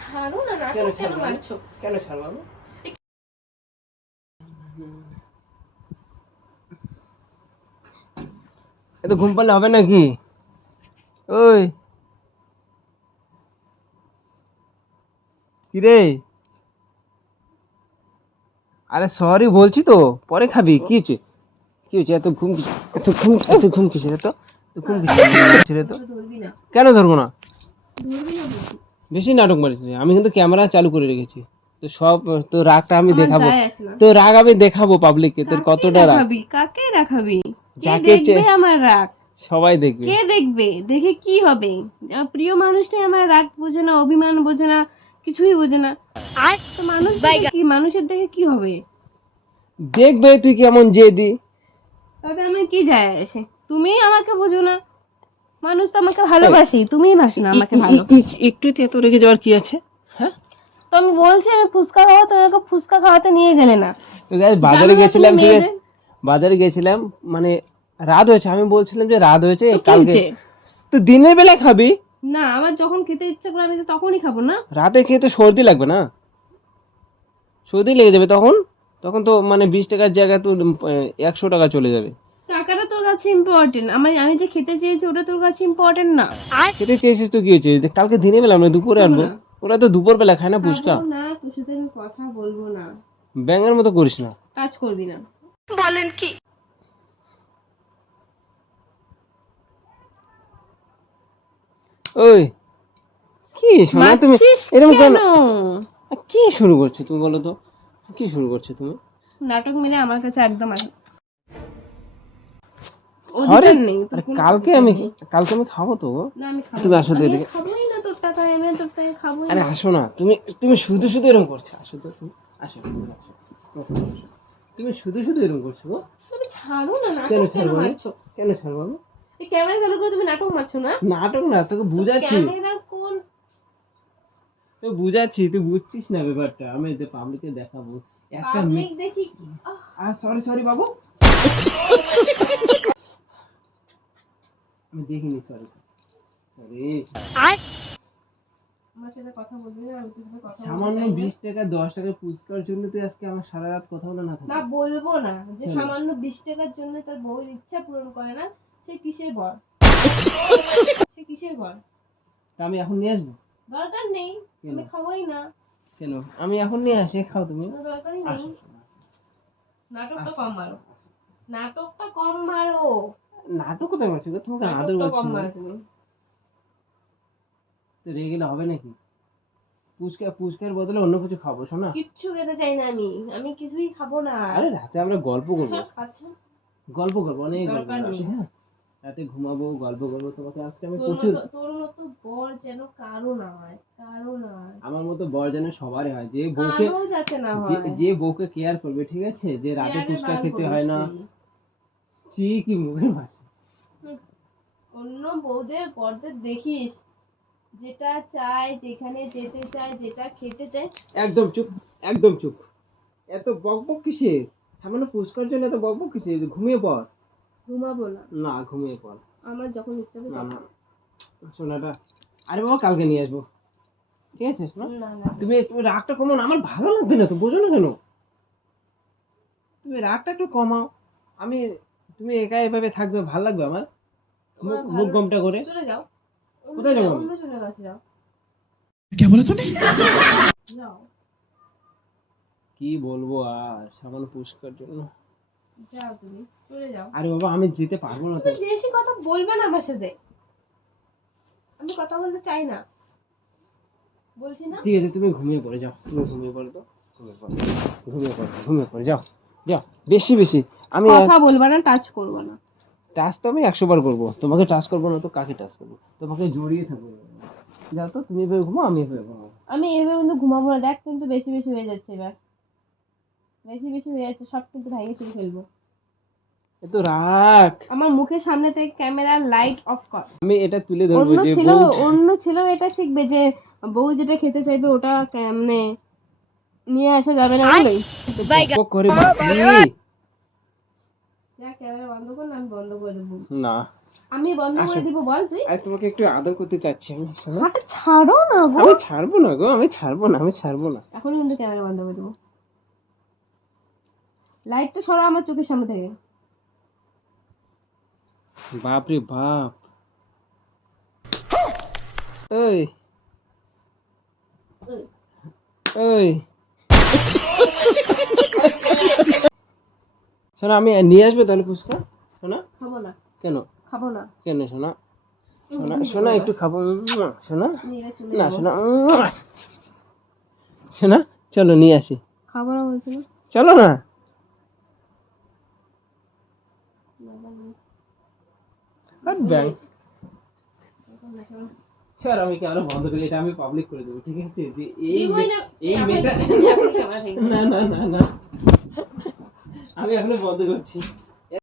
ছাড়ো না, নাটক কেন মারছো? কেন ছাড়বো আমি? এত ঘুম পারলে হবে নাকি? ওই কিরে, আরে সরি বলছি তো, পরে খাবি। কি হচ্ছে, কি হচ্ছে? এত ঘুম কিসের? এত ঘুম কিসের? এত ঘুম কিসের? এত ধরবি না, কেন ধরবো না? ধরবি না বলছি। বেশি নাটক মারিস না। আমি কিন্তু ক্যামেরা চালু করে রেখেছি, তো সব তো রাগটা আমি আমার দেখাবো, যায় আসে না। তো রাগ আমি দেখাবো পাবলিককে তোর কতটা রাগ। কাকে রাখাবি? কে যাকে দেখবে আমার রাগ? সবাই দেখবে। কে দেখবে? দেখে কি হবে? আমার প্রিয় মানুষটাই আমার রাগ বোঝে না, অভিমান বোঝে না, কিছুই বোঝে না। তো মানুষ দেখে কি, মানুষের দেখে কি হবে? দেখবে তুই কেমন জেদি। তাতে আমার কি যায় আসে? তুমি আমাকে বোঝো না, মানুষ তো আমাকে ভালোবাসি, তুমিই বাসো না আমাকে ভালো। একটু এত রেগে যাওয়ার কি আছে? হ্যাঁ, তো আমি বলছি আমি ফুচকা খাওয়া, তুমি আমাকে ফুচকা খাওয়াতে নিয়ে গেলে না। তো গাইস বাজারে গেছিলাম, ঠিক আছে, বাজারে গেছিলাম, মানে রাত হয়েছে, আমি বলছিলাম যে রাত হয়েছে কালকে, তো দিনের বেলা খাবি না। আমার যখন খেতে ইচ্ছা করে আমি তো তখনই খাবো না। রাতে খেয়ে তো সর্দি লাগবে না? সর্দি লেগে যাবে তখন, তখন তো মানে 20 টাকার জায়গায় তো 100 টাকা চলে যাবে। টাকাটা তোর কাছে ইম্পর্টেন্ট, আমি যে খেতে চেয়েছি ওটা তোর কাছে ইম্পর্টেন্ট না। খেতে চেয়েছিস তো কি হয়েছে? কালকে দিনে বেলা আমরা দুপুরে আনবো, ওরা তো দুপুর বেলা খায় না ফুচকা। না, তোর সাথে আমি কথা বলবো না। ব্যাঙের মতো করিস না, টাচ করবি না। বলেন কি? ওই কি শোনা তুমি এরকম কেন? কেন? কি শুরু করছো তুমি, বলো তো, কি শুরু করছো তুমি? নাটক মেরে আমার কাছে একদম আসে। সরি, কালকে আমি খাবো তো। না আমি খাবো তুমি না। আসো তো এদিকে। খাবোই না তোর টাকা, আমি তোর টাকা খাবোই আরে না। আসো না, তুমি তুমি শুধু শুধু এরকম করছো। আসো তো তুমি, আসো তুমি, আসো। তুমি শুধু শুধু এরকম করছো গো। তুমি ছাড়ো না, কেন নাটক কেন ছাড়বো আমি? মারছো? কেন ছাড়বো আমি? এই ক্যামেরা চালু করে তুমি নাটক মারছো না? নাটক না, তোকে বুঝাচ্ছি, ক্যামেরা কোন? তো বুঝাচ্ছি, তুই বুঝছিস না ব্যাপারটা। আমি যে পাবলিকে দেখাবো একটা পাবলিক দেখি কি? সরি সরি বাবু, আমি দেখিনি, সরি সরি। আমার সাথে কথা বলবি না, আমি তোর সাথে কথা সামান্য বলতে চাই না। 20 টাকা 10 টাকা ফুচকার জন্য তুই আজকে আমার সারা রাত কথা বলে না না থাকি? বলবো না, যে সামান্য 20 টাকার জন্য তার বউয়ের ইচ্ছা পূরণ করে না, সে কিসের বর? সে কিসের বর? তা আমি এখন নিয়ে আসবো? দরকার নেই, আমি খাবোই না। কেন? আমি এখন নিয়ে আসি, খাও তুমি। কোনো দরকারই নেই। নাটকটা কম মারো, নাটকটা কম মারো, নাটক কোথায় মারছি গো? তোমাকে আদর নাটকটা করছি কম না। মারো তুমি। তো রেগে গেলে হবে নাকি? ফুচকার বদলে অন্য কিছু খাবো শোনা। কিচ্ছু খেতে চাই না আমি, আমি কিছুই খাবো না। আরে রাতে আমরা গল্প করবো, সব খাচ্ছো? গল্প করবো, অনেক গল্প দরকার করবো। নেই। হ্যাঁ, রাতে ঘুমাবো, গল্প করবো। তোমাকে আজকে আমি তোর প্রচুর, মতো, তোর মতো বর যেন কারো না হয়, কারো না হয়। আমার মতো বর যেন সবারই হয়, যে বউকে, কারো যাতে না হয়। যে বউকে কেয়ার করবে, ঠিক আছে, যে রাতে কেয়ারের ফুচকা বাল খেতে করিস হয় না। তুই। চি কি মুখের ভাষা। অন্য বউদের বরদের দেখিস, যেটা চায়, যেখানে যেতে চায়, যেটা খেতে চায়। একদম চুপ, একদম চুপ। এত বকবক কিসের? সামান্য ফুচকার জন্য এত বকবক কিসের? ঘুমিয়ে পড়। ঘুমাবো না, না, ঘুমিয়ে পড়। আমার যখন ইচ্ছা হবে না তখন। না, সোনাটা, আরে বাবা কালকে নিয়ে আসবো, ঠিক আছে? শোনো, না না, তুমি তুমি রাগটা কমাও না, আমার ভালো লাগবে না তো, বোঝো না কেন? তুমি রাগটা একটু কমাও। আমি, তুমি একা এভাবে থাকবে ভালো লাগবে আমার? মুখ গমটা করে চলে যাও। কোথায় যাবো? অন্য জনের কাছে যাও। কে বলে তুমি? যাও, কি বলবো আর, সামান্য পুরস্কার জন্য। যাও, তুমি চলে যাও। আরে বাবা আমি যেতে পারবো না তো। তুমি বেশি কথা বলবে না আমার সাথে, আমি কথা বলতে চাই না, বলছি না। ঠিক আছে, তুমি ঘুমিয়ে পড়ে যাও, তুমি ঘুমিয়ে পড়ো তো, ঘুমিয়ে পড়ো, ঘুমিয়ে পড়ো, ঘুমিয়ে পড়ে যাও, যাও। বেশি বেশি আমি কথা বলবা না, টাচ করবা না। টাচ তো আমি 100 বার করবো, তোমাকে টাচ করবো না তো কাকে টাচ করবো? তোমাকে জড়িয়ে থাকবো। যাও তো, তুমি এভাবে ঘুমাও, আমি এভাবে ঘুমাবো। আমি এভাবে কিন্তু ঘুমাবো না, দেখ কিন্তু বেশি বেশি হয়ে যাচ্ছে এবার, বেশি বেশি হয়ে যাচ্ছে, সব কিন্তু ভেঙে চুরে ফেলবো। এত রাগ। আমার মুখের সামনে থেকে ক্যামেরা লাইট অফ কর। আমি এটা তুলে ধরবো অন্য যে ছিল, বউ, অন্য ছিল এটা শিখবে যে বউ যেটা খেতে চাইবে ওটা মানে নিয়ে আসা যাবে না বলেই। বক করে বাপরে। যা ক্যামেরা বন্ধ কর, না আমি বন্ধ করে দেবো। না, আমি বন্ধ করে দিব, বল তুই। আজ তোমাকে একটু আদর করতে চাচ্ছি আমি, শোনো। হাতটা ছাড়ো না গো। আমি ছাড়বো না গো, আমি ছাড়বো না, আমি ছাড়বো না। এখনই কিন্তু ক্যামেরা বন্ধ করে দেবো। লাইটটা সরা আমার চোখের সামনে থেকে। বাপ রে বাপ। ওই ওই শোনা, আমি নিয়ে আসবো তাহলে ফুচকা। শোনা, খাবো না, কেন খাবো না। কেন শোনা, শোনা শোনা একটু খাবো। শোনা নিয়ে চলে না, যাবো। শোনা শোনা, চলো নিয়ে আসি। খাবো না বলছিল। চলো না। ব্যাংক স্যার, আমি ক্যামেরা বন্ধ করি, এটা আমি পাবলিক করে দেবো, ঠিক আছে? যে এই মেয়েটা, না না না না, আমি এখনো বন্ধ করছি।